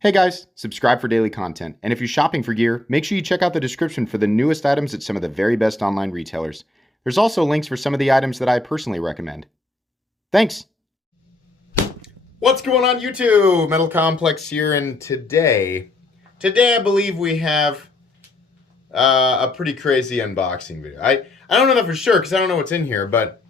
Hey guys, subscribe for daily content. And if you're shopping for gear, make sure you check out the description for the newest items at some of the very best online retailers. There's also links for some of the items that I personally recommend. Thanks! What's going on YouTube? Metal Complex here, and today I believe we have a pretty crazy unboxing video. I don't know that for sure because I don't know what's in here, but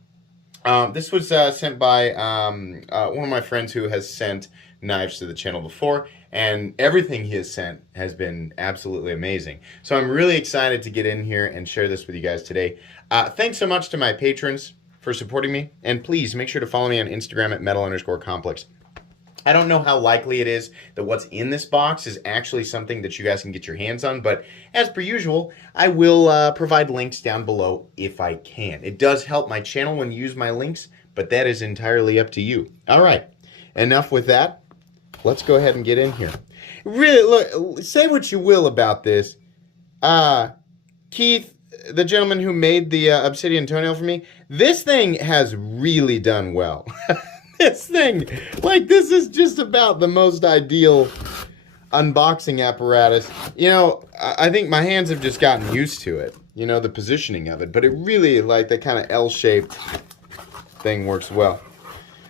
this was sent by one of my friends who has sent knives to the channel before, and everything he has sent has been absolutely amazing. So I'm really excited to get in here and share this with you guys today. Thanks so much to my patrons for supporting me, and please make sure to follow me on Instagram at metal_complex. I don't know how likely it is that what's in this box is actually something that you guys can get your hands on, but as per usual, I will provide links down below if I can. It does help my channel when you use my links, but that is entirely up to you. All right, enough with that. Let's go ahead and get in here. Really, look, say what you will about this. Keith, the gentleman who made the obsidian toenail for me, this thing has really done well. This thing, like, this is just about the most ideal unboxing apparatus. You know, I think my hands have just gotten used to it, you know, the positioning of it, but it really, like, that kind of L-shaped thing works well.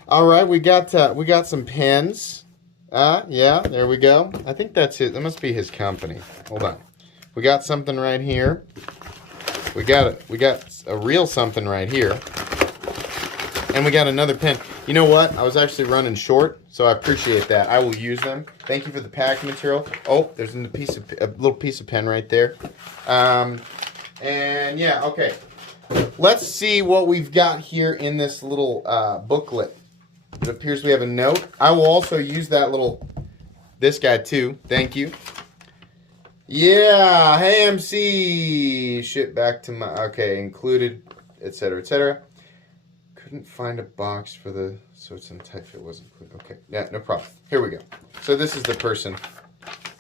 All right, we got some pens. Yeah, there we go. I think that's it. That must be his company. Hold on. We got something right here. We got a real something right here. And we got another pen. You know what? I was actually running short, so I appreciate that. I will use them. Thank you for the packing material. Oh, there's a little piece of pen right there. And yeah, okay. Let's see what we've got here in this little booklet. It appears we have a note. I will also use this guy too. Thank you. Yeah, hey MC. Shit back to my, okay, included, etc., etc. Couldn't find a box for so it's in type it wasn't included. Okay, yeah, no problem. Here we go. So this is the person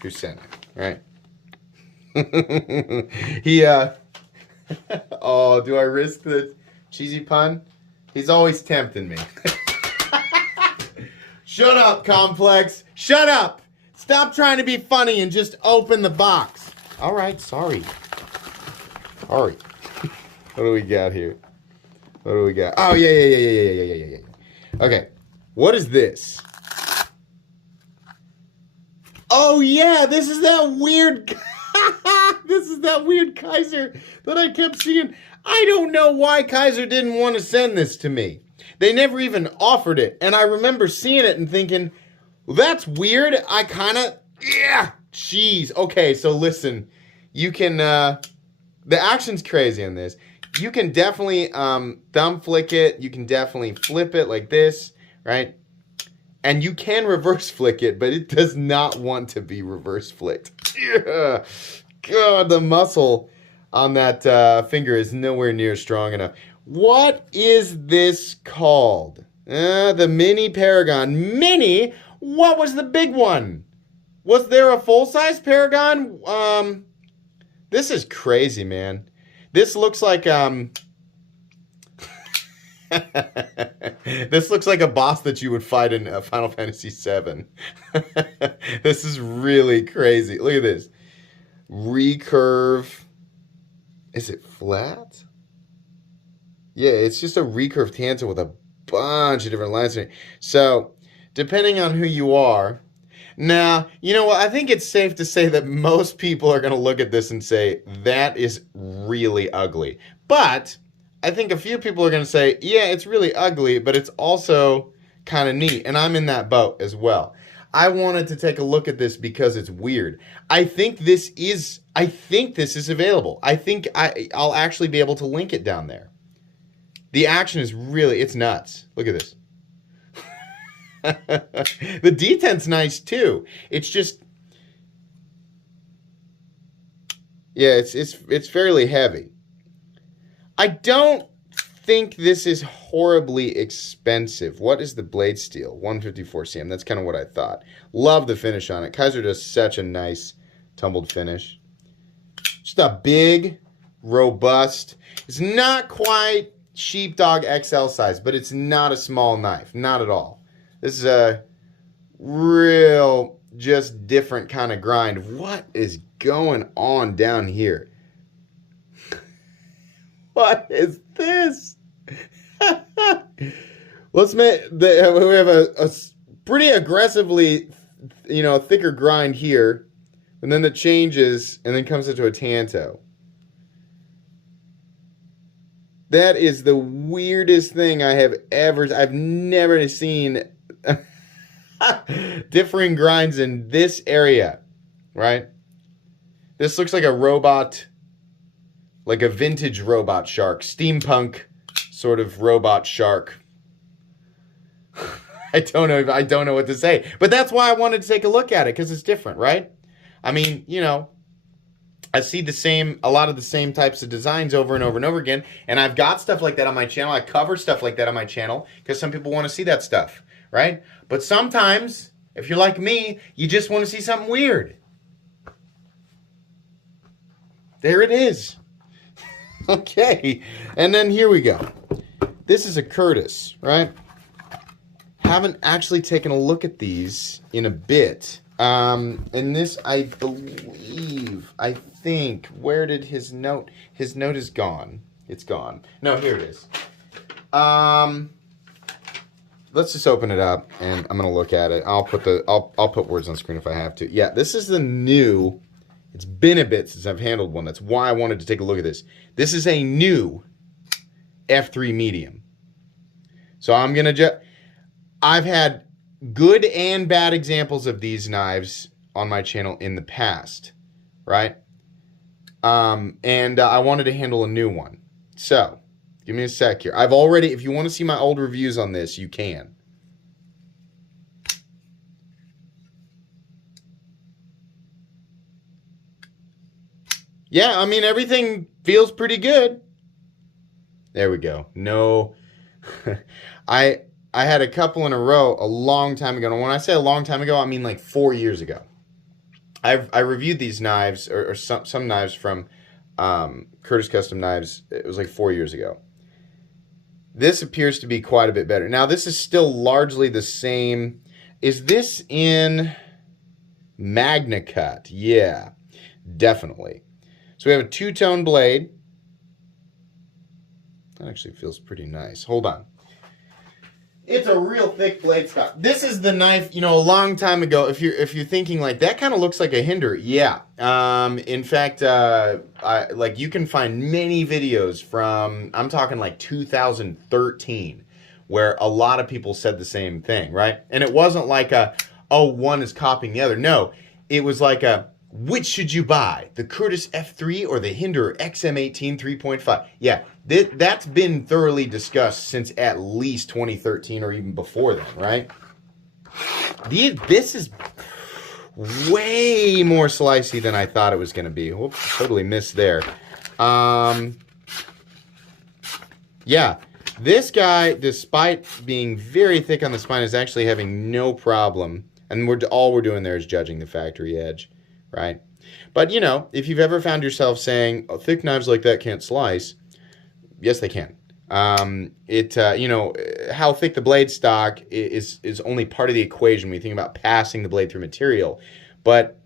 who sent it, right? He, oh, do I risk the cheesy pun? He's always tempting me. Shut up, Complex. Shut up. Stop trying to be funny and just open the box. All right, sorry. Sorry. What do we got here? What do we got? Oh, yeah. Okay. What is this? Oh, yeah. This is that weird... This is that weird Kaiser that I kept seeing. I don't know why Kaiser didn't want to send this to me. They never even offered it. And I remember seeing it and thinking, well, that's weird. I kind of, yeah, jeez. Okay, so listen, you can, the action's crazy on this. You can definitely thumb flick it. You can definitely flip it like this, right? And you can reverse flick it, but it does not want to be reverse flicked. Yeah. God, the muscle on that finger is nowhere near strong enough. What is this called? The Mini Paragon. Mini? What was the big one? Was there a full-size Paragon? This is crazy, man. This looks like, this looks like a boss that you would fight in Final Fantasy VII. This is really crazy. Look at this. Recurve. Is it flat? Yeah, it's just a recurved handle with a bunch of different lines in it. So, depending on who you are. Now, you know what? I think it's safe to say that most people are going to look at this and say, that is really ugly. But, I think a few people are going to say, yeah, it's really ugly, but it's also kind of neat. And I'm in that boat as well. I wanted to take a look at this because it's weird. I think this is available. I think I'll actually be able to link it down there. The action is really, it's nuts. Look at this. The detent's nice too. It's just, yeah, it's fairly heavy. I don't think this is horribly expensive. What is the blade steel? 154 cm. That's kind of what I thought. Love the finish on it. Kaiser does such a nice tumbled finish. Just a big, robust. It's not quite Sheepdog XL size, but it's not a small knife. Not at all. This is a real just different kind of grind. What is going on down here? What is this? Let's make we have a pretty aggressively, thicker grind here, and then it changes and then comes into a tanto. That is the weirdest thing I've never seen. Differing grinds in this area, right? This looks like a robot, like a vintage robot shark, steampunk sort of robot shark. I don't know what to say, but that's why I wanted to take a look at it, because it's different, right? I mean, I see a lot of the same types of designs over and over and over again, and I've got stuff like that on my channel. I cover stuff like that on my channel because some people want to see that stuff, right? But sometimes, if you're like me, you just want to see something weird. There it is. Okay, and then here we go. This is a Curtis, right? Haven't actually taken a look at these in a bit. And this, I think, where did his note? His note is gone. It's gone. No, here it is. Let's just open it up, and I'm gonna look at it. I'll put words on screen if I have to. Yeah, this is the new. It's been a bit since I've handled one. That's why I wanted to take a look at this. This is a new F3 medium. So I'm gonna I've had good and bad examples of these knives on my channel in the past, right? And I wanted to handle a new one. So give me a sec here. If you want to see my old reviews on this, you can. Yeah, I mean, everything feels pretty good. There we go. No, I had a couple in a row a long time ago. And when I say a long time ago, I mean like 4 years ago. I reviewed these knives, or some knives from Curtis Custom Knives. It was like 4 years ago. This appears to be quite a bit better. Now, this is still largely the same. Is this in Magna Cut? Yeah, definitely. So we have a two-tone blade. That actually feels pretty nice. Hold on. It's a real thick blade stock. This is the knife, a long time ago. If you're thinking like that, kind of looks like a Hinder. Yeah. In fact, you can find many videos from, I'm talking like 2013, where a lot of people said the same thing, right? And it wasn't like one is copying the other. No, it was like which should you buy, the Curtis F3 or the Hinder XM18 3.5? Yeah, that's been thoroughly discussed since at least 2013 or even before then, right? This is way more slicey than I thought it was going to be. Whoops, totally missed there. Yeah, this guy, despite being very thick on the spine, is actually having no problem. And all we're doing there is judging the factory edge, right? But, if you've ever found yourself saying, oh, thick knives like that can't slice, yes, they can. How thick the blade stock is only part of the equation when you think about passing the blade through material. But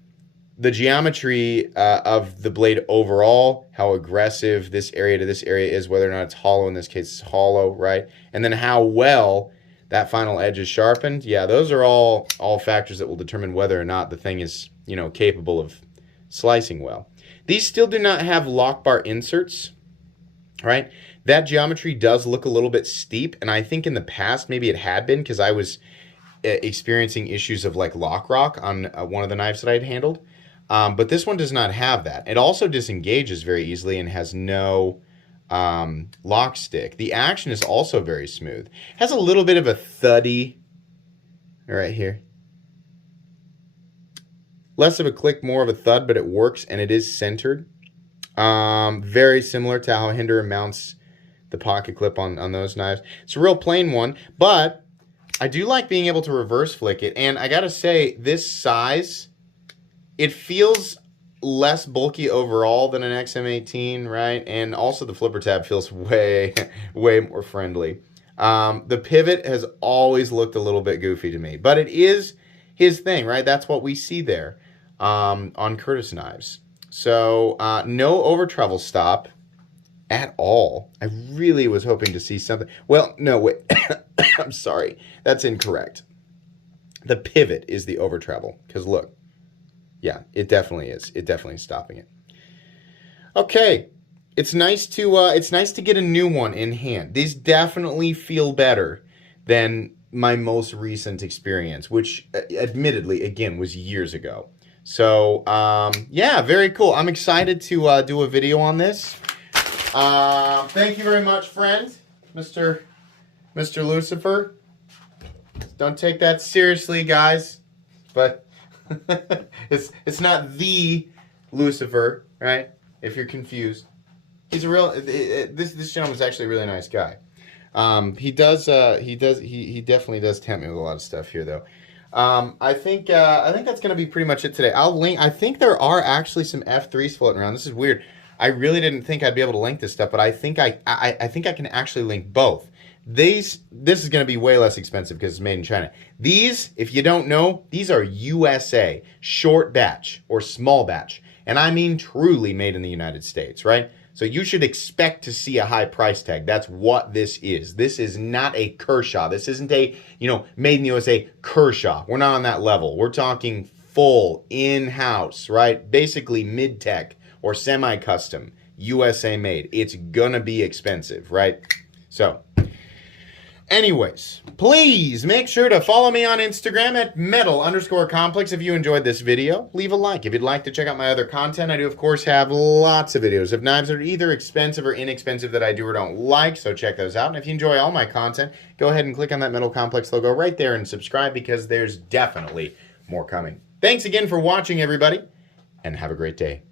the geometry of the blade overall, how aggressive this area to this area is, whether or not it's hollow, in this case it's hollow, right? And then how well that final edge is sharpened, yeah, those are all factors that will determine whether or not the thing is, capable of slicing well. These still do not have lock bar inserts, right? That geometry does look a little bit steep, and I think in the past maybe it had been because I was experiencing issues of like lock rock on one of the knives that I had handled. But this one does not have that. It also disengages very easily and has no lock stick. The action is also very smooth. Has a little bit of a thuddy right here. Less of a click, more of a thud, but it works and it is centered. Very similar to how Hinder mounts the pocket clip on those knives. It's a real plain one, but I do like being able to reverse flick it. And I gotta say, this size, it feels less bulky overall than an XM18, right? And also the flipper tab feels way, way more friendly. The pivot has always looked a little bit goofy to me, but it is his thing, right? That's what we see there on Curtis knives. So no over travel stop at all. I really was hoping to see something. Well, no, wait. I'm sorry. That's incorrect. The pivot is the over travel. Because look, yeah, it definitely is. It definitely is stopping it. Okay, it's nice to get a new one in hand. These definitely feel better than my most recent experience, which admittedly, again, was years ago. So, yeah, very cool. I'm excited to do a video on this. Thank you very much, friend, Mr. Lucifer. Don't take that seriously, guys. But it's not the Lucifer, right? If you're confused, he's a real. This gentleman's actually a really nice guy. He definitely does tempt me with a lot of stuff here, though. I think that's gonna be pretty much it today. I'll link. I think there are actually some F3s floating around. This is weird. I really didn't think I'd be able to link this stuff, but I think I think I can actually link both. This is going to be way less expensive because it's made in China. These, if you don't know, these are USA, short batch or small batch. And I mean truly made in the United States, right? So you should expect to see a high price tag. That's what this is. This is not a Kershaw. This isn't a, made in the USA Kershaw. We're not on that level. We're talking full in-house, right? Basically mid-tech or semi-custom, USA made. It's gonna be expensive, right? So, anyways, please make sure to follow me on Instagram at metal_complex if you enjoyed this video. Leave a like if you'd like to check out my other content. I do, of course, have lots of videos of knives that are either expensive or inexpensive that I do or don't like, so check those out. And if you enjoy all my content, go ahead and click on that Metal Complex logo right there and subscribe because there's definitely more coming. Thanks again for watching, everybody, and have a great day.